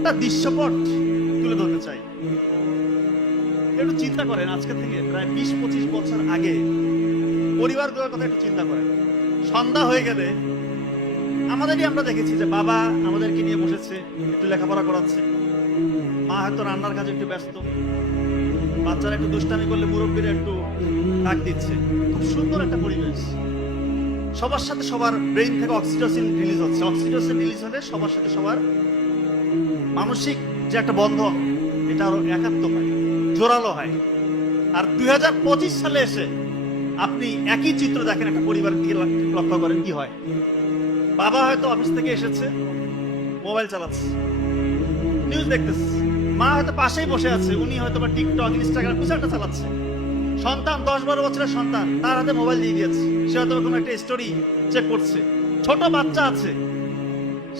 একটা দৃশ্যপট তুলে ধরতে চাই। একটু চিন্তা করেন, আজকে থেকে প্রায় 20-25 বছর আগে পরিবারগুলোর কথা একটু চিন্তা করেন। সন্ধ্যা হয়ে গেলে আমাদেরই আমরা দেখেছি যে বাবা আমাদেরকে নিয়ে বসেছে, একটু লেখাপড়া করাচ্ছে, মা হয়তো রান্নার কাজে একটু ব্যস্ত, বাচ্চারা একটু দুষ্টামি করলে মুরব্বীরা একটু ডাক দিচ্ছে। খুব সুন্দর একটা পরিবেশ। সবার সাথে সবার ব্রেইন থেকে অক্সিটোসিন রিলিজ হচ্ছে। অক্সিটোসিন রিলিজ হলে সবার সাথে সবার মানসিক যে একটা বন্ধন, এটা আরো একাত্ম হয়, জোরালো হয়। আর 2025 সালে এসে আপনি একই চিত্র দেখেন, একটা পরিবার দিয়ে লক্ষ্য করেন কি হয়। বাবা হয়তো অফিস থেকে এসেছে, মোবাইল চালাচ্ছে, নিউজ দেখতেছে। মা হয়তো পাশেই বসে আছে, উনি হয়তো বা টিকটক, ইনস্টাগ্রাম কিছু একটা চালাচ্ছে। সন্তান 10-12 বছরের সন্তান, তার হাতে মোবাইল দিয়ে দিয়েছে, সে হয়তো কোনো একটা স্টোরি চেক করছে। ছোট বাচ্চা আছে,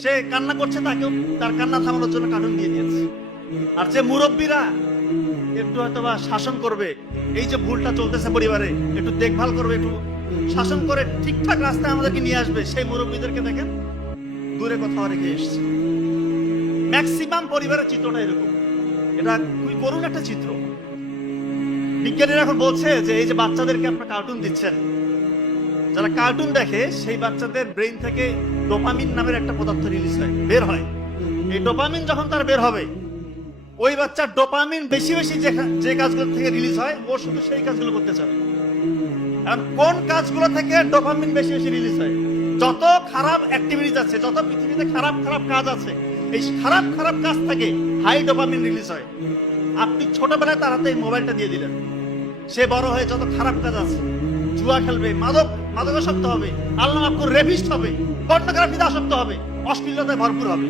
সে কান্না করছে, তাকেও তার কান্না থামানোর জন্য কার্টুন দিয়ে দিয়েছে। আর যে মুরব্বীরা একটু হয়তো বা শাসন করবে, এই যে ভুলটা চলতেছে পরিবারে, একটু দেখভাল করবে, একটু শাসন করে ঠিকঠাক রাস্তায় আমাদেরকে নিয়ে আসবে, সেই মুরব্বীদেরকে দেখেন দূরে কোথাও রেখে এসছে। ম্যাক্সিমাম পরিবারের চিত্রটা এরকম। এটা খুবই করুণ একটা চিত্র। বিজ্ঞানীরা এখন বলছে যে এই যে বাচ্চাদেরকে আপনারা কার্টুন দিচ্ছেন, যারা কার্টুন দেখে সেই বাচ্চাদের ব্রেইন থেকে ডোপামিন নামের একটা পদার্থ রিলিজ হয়, বের হয়। এই ডোপামিন যখন তার বের হবে, ওই বাচ্চার ডোপামিন বেশি বেশি যে কাজগুলো থেকে রিলিজ হয়, ও শুধু সেই কাজগুলো করতে চাবে। কারণ কোন কাজগুলো থেকে ডোপামিন বেশি বেশি রিলিজ হয়, যত খারাপ অ্যাক্টিভিটিস আছে, যত পৃথিবীতে খারাপ খারাপ কাজ আছে, এই খারাপ খারাপ কাজ থেকে হাই ডোপামিন রিলিজ হয়। আপনি ছোটবেলায় তার হাতে এই মোবাইলটা দিয়ে দিলেন, সে বড় হয়ে যত খারাপ কাজ আছে, জুয়া খেলবে, মাদকাসক্ত হবে, আল্লাহ মাফ করে রেপিস্ট হবে, পর্নোগ্রাফিতে আসক্ত হবে, অশ্লীলতায় ভরপুর হবে।